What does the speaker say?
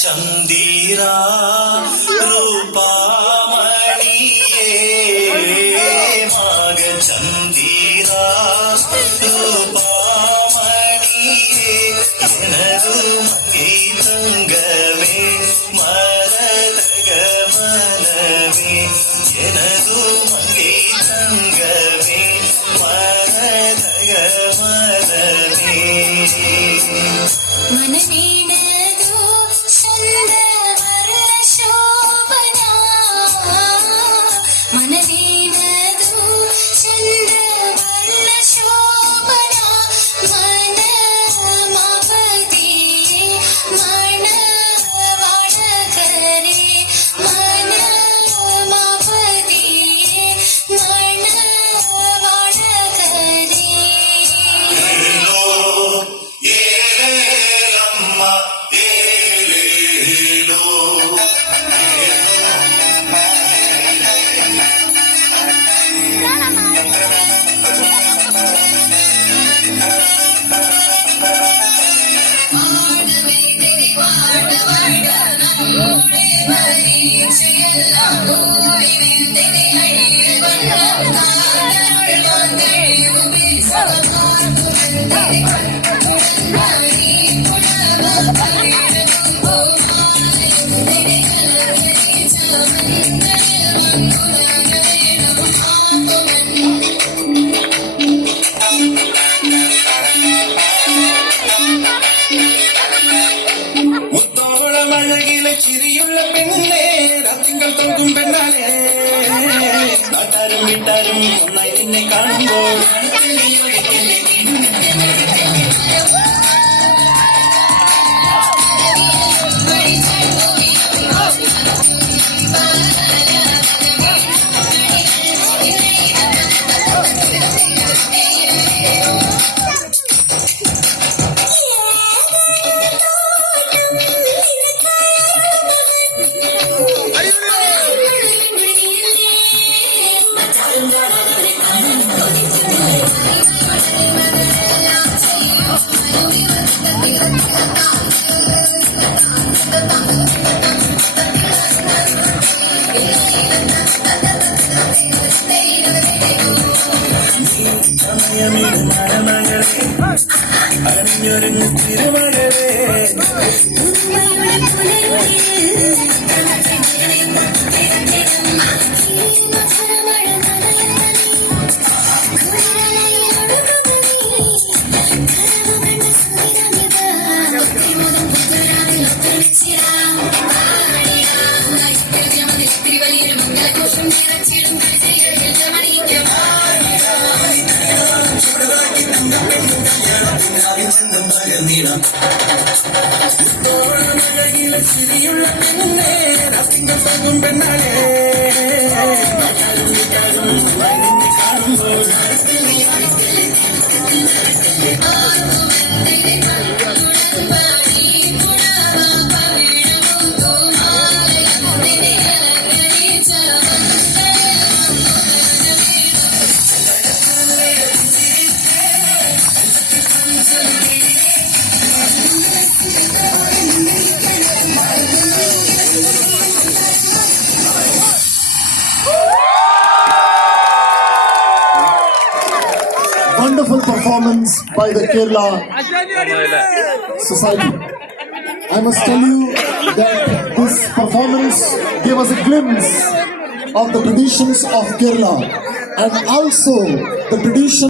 ചന്ദിരാ രൂപാമണിയേ മാഗചന്ദിരാ രൂപാമണിയേ എനതു മങ്കൈ തങ്കമേ മരതകമനമേ എനതു മങ്കൈ തങ്കമേ മരതകമനമേ മനവീണ മുത്തോളമഴകിലെ ചിരിയുള്ള പെണ്ണേ രത്തിങ്കൾ തോന്നും പെണ്ണാലേ നാട്ടാരും വീട്ടാരും ഒന്നായി നിന്നെ കാണുമ്പോൾ അണിഞ്ഞൊരുങ്ങി തിരുമകളേ ചിരിയുള്ള പെണ്ണേ രത്തിങ്കൾ തോന്നും പെണ്ണാലേ കാണുമ്പോൾ performance by the Kerala society. I must tell you that this performance gave us a glimpse of the traditions of Kerala and also the tradition